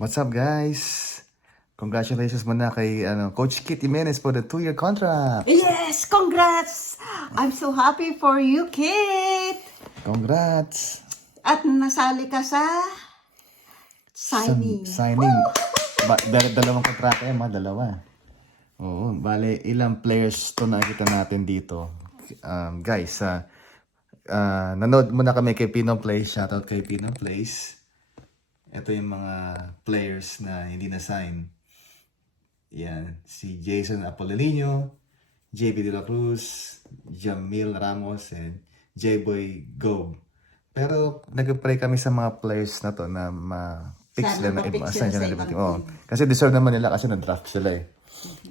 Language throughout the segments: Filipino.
What's up, guys? Congratulations muna kay ano, Coach Kit Jimenez for the two-year contract. Yes, congrats! I'm so happy for you, Kate! Congrats! At nasali ka sa signing. Signing. Ba- dal- dalawang kontrata yan, mga dalawa. Oo, bale, ilang players to nakita natin dito. Um, guys, ah ah, nanood muna kami kay Pinong Place. Shoutout kay Pinong Place. Ito yung mga players na hindi na-sign. Yan, si Jason Apollonio, JP De La Cruz, Jamil Ramos, and J-Boy Gob. Pero nag-pray kami sa mga players na to na Sana sila na iba. sila Assign sa sila na team. Oo. Kasi deserve naman nila kasi na-draft sila eh.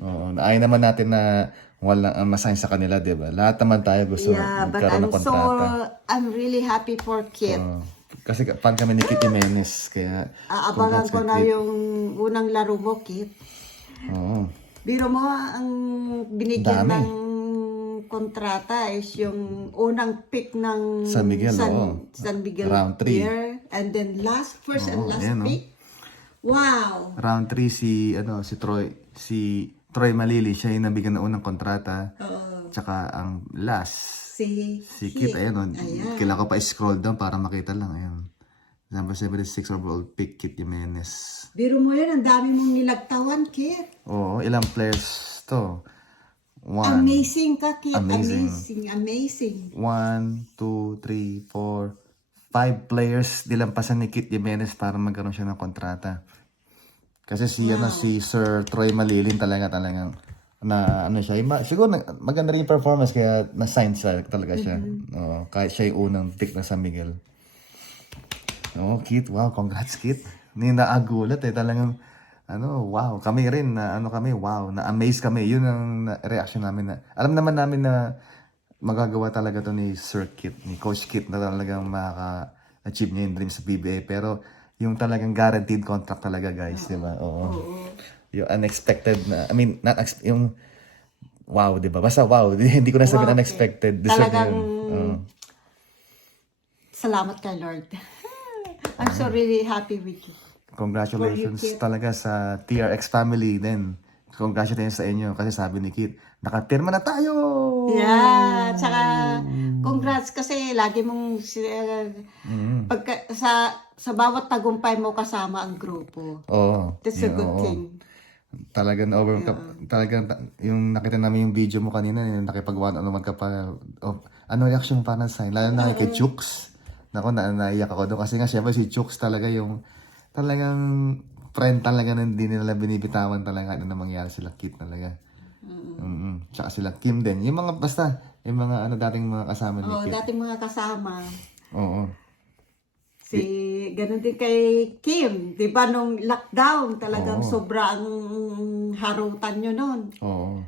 Oo. Ayaw naman natin na wala ang masign sa kanila, di ba? Lahat naman tayo gusto Yeah, but magkaroon I'm ng so, kontrata. I'm really happy for Kate. Oo. Kasi fan kami ni Kitty Menes, kaya Aabangan ko na Kit. yung unang laro mo, Kate. Oo. Biro mo, ang binigyan Dami. ng kontrata is yung unang pick ng San Miguel, San, oo. San Miguel Round three. year. And then last, first and Oo, last ayan, oh. pick. Wow! Round 3 si ano si Troy si Troy Malili siya yung nabigyan ng unang kontrata. Oo. Tsaka ang last Si, si Kit ayan oh. Ayan. Kailangan ko pa i-scroll down para makita lang ayan. Number 76 overall pick Kit Jimenez. Biro mo yan, ang dami mong nilagtawan, Kit. Oo, ilang players to? One, Amazing ka, Kit. Amazing. Amazing, amazing. one, two, three, four, five players nilampasan ni Kit Jimenez para magkaroon siya ng kontrata. Kasi si ano si Sir Troy Malilin talaga talagang na ano siya, ima- siguro na- maganda rin yung performance kaya na-sign siya talaga siya. Oo, kahit siya yung unang pick na San Miguel. Oo, Kit, wow, congrats Kit. Hindi naagulat eh, talagang ano, wow, kami rin na ano kami, wow, na-amaze kami. Yun ang reaction namin na alam naman namin na magagawa talaga to ni Sir Kit, ni Coach Kit na talagang makaka-achieve niya yung dream sa PBA. Pero yung talagang guaranteed contract talaga guys, di ba? Oo. Yung unexpected na, I mean, not yung wow, di ba? Basta wow, hindi ko na sabihin Wow, unexpected. Niya Talagang yun. Oo. salamat kay Lord. I'm so really happy with you. Congratulations you, talaga sa TRX family din. Congratulations sa inyo kasi sabi ni Kit, nakapirma na tayo! Yeah, tsaka congrats kasi lagi mong uh, Mm. pagka, sa sa bawat tagumpay mo kasama ang grupo. Oo. That's a yun, good oo. thing. Talagang over talagang ta- yung nakita namin yung video mo kanina, yung nakipag one on one ka pa. Oh, ano reaction mo para sa Lalo na kay Chooks. Nako, na naiyak ako doon kasi nga syempre si Chooks talaga yung talagang friend talaga na hindi nila binibitawan talaga ano na mangyari sila Kit talaga. Mm-hmm. Tsaka sila Kim din. Yung mga basta, yung mga ano dating mga kasama ni Oh, Kit. dati mga kasama. Oo. Si, ganun din kay Kim. Di ba nung lockdown, talagang Oo. sobra ang harutan nyo nun. Oo.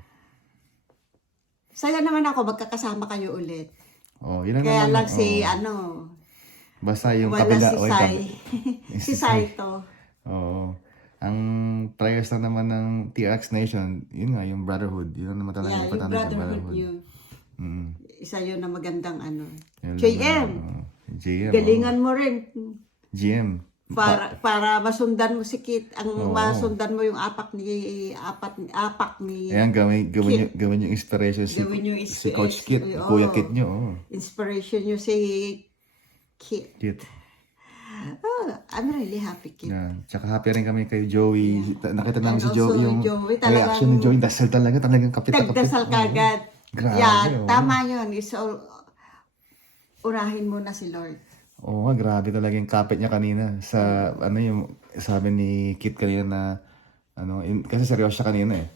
Saya naman ako, magkakasama kayo ulit. Oo, yun ang Kaya naman, lang si, oo. ano, Basta yung wala kabila. si yung Sai. kabi- si Saito. Oo. Ang players lang naman ng TRX Nation, yun nga, yung brotherhood. Yun naman talaga Yeah, yung importante sa brotherhood nyo. Mm. Isa yun na magandang ano. Yun lang, JM, oo. JM. galingan mo rin. GM. Para para masundan mo si Kit. Ang masundan mo yung apak ni apat apak ni Ayan, gawin, gawin, nyo, gawin yung inspiration si, Gawin yung si Coach Kit, inspiration, Kuya. Kit nyo. Oh. inspiration nyo si Kit. Kit. Oh, I'm really happy, Kit. Yan. Tsaka happy rin kami kay Joey. Ta- Nakita namin And si Joey yung Joey, talagang- reaction ni Joey. Dasal talaga, talagang kapit na kapit. Tagdasal kagad. Grabe, yeah, oo. tama yun. Is all, urahin mo na si Lord. Oo nga, grabe talaga yung kapit niya kanina. Sa, ano yung, sabi ni Kit kanina na, ano, in, kasi seryoso siya kanina eh.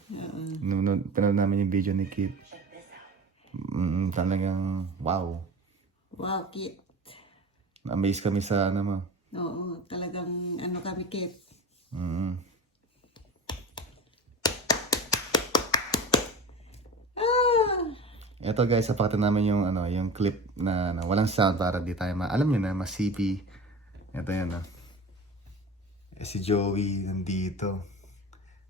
Nung, nung pinanood namin yung video ni Kit. Mm, talagang, wow. Wow, Kit. Na-amaze kami sa, ano mo. Oo, talagang ano kami, Kit. Ito guys, sapakita namin yung, ano, yung clip na, na walang sound para di tayo ma... Alam niyo na, mas CP. Ito yan, ah. Eh, si Joey nandito.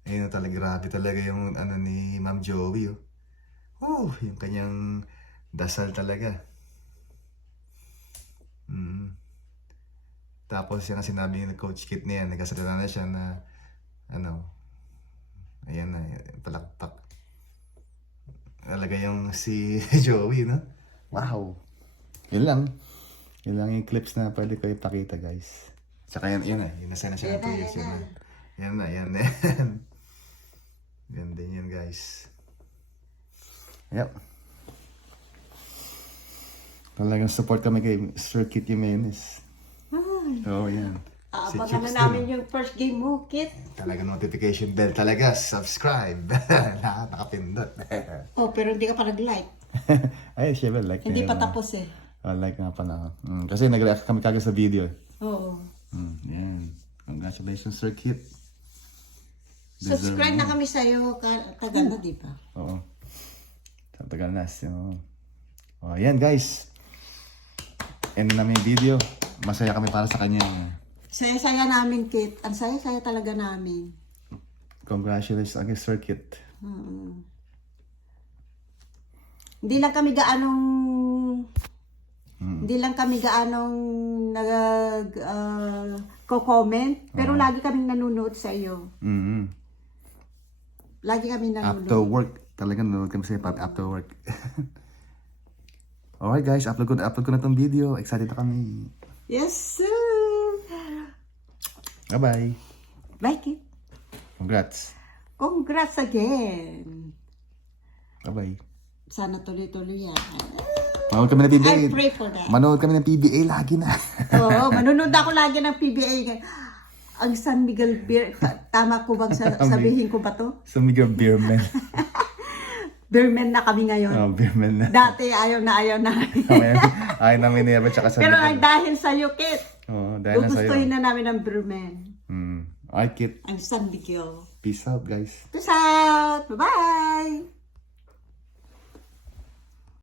Ayun talaga, grabe talaga yung ano ni Ma'am Joey, oh. Oh, yung kanyang dasal talaga. Mm. Tapos yan ang sinabi ni Coach Kit niya, nagkasalita na siya na, ano, ayan na, palakpak. Talaga yung si Joey, no? Wow! Yun lang. Yun lang yung clips na pwede ko ipakita, guys. Tsaka yan, yun na, yun na sana siya ng Yan na, 2 years, yun na. na. Yan na, yan na, yan. Din yan, guys. Yep. Talagang support kami kay Sir Kit Jimenez. Ay, Oo, oh, yan. Si aabangan Chips na namin yung first game mo, Kit. Talaga notification bell talaga. Subscribe. Lahat nakapindot. Oh, pero hindi ka pa nag-like. Ay, syempre, like. Hindi pa tapos eh. Oh, like nga pala. Mm, kasi nag-react kami kagad sa video. eh. Oo. Mm, yan. Congratulations, Sir Kit. Subscribe na kami sa'yo. Tagal na, di ba? Oo. Tagal na. So, oh, yan guys. End na namin yung video. Masaya kami para sa kanya. Saya-saya namin, Kit. Ang saya-saya talaga namin. Congratulations again, Sir Kit. Mm. Hindi lang kami gaanong hindi lang kami gaanong nag ah, ko-comment, pero lagi kaming nanonood sa iyo. Mm-hmm. Lagi kami nanonood. After work. Talagang nanonood kami sa pag after work. Alright guys, upload ko, upload ko na tong video. Excited na kami. Yes, sir. Bye-bye. Bye, Kit. Congrats. Congrats again. Bye-bye. Sana tuloy-tuloy yan. Manood kami ng PBA. I pray for that. Manood kami ng PBA lagi na. Oo, manunod ako lagi ng PBA. Ang San Miguel Beer, ta- tama ko bang sa- sabihin ko ba to? so Miguel Beerman. Beerman na kami ngayon. oh, Beerman na. Dati ayaw na ayaw na. Namin ni Eva tsaka sa Pero ang dahil sa Kit, Oo, dahil na sa'yo. gugustuhin na namin ang Beerman. Hmm. Alright, Kit. Ang San Miguel. Peace out, guys. Peace out! Bye-bye!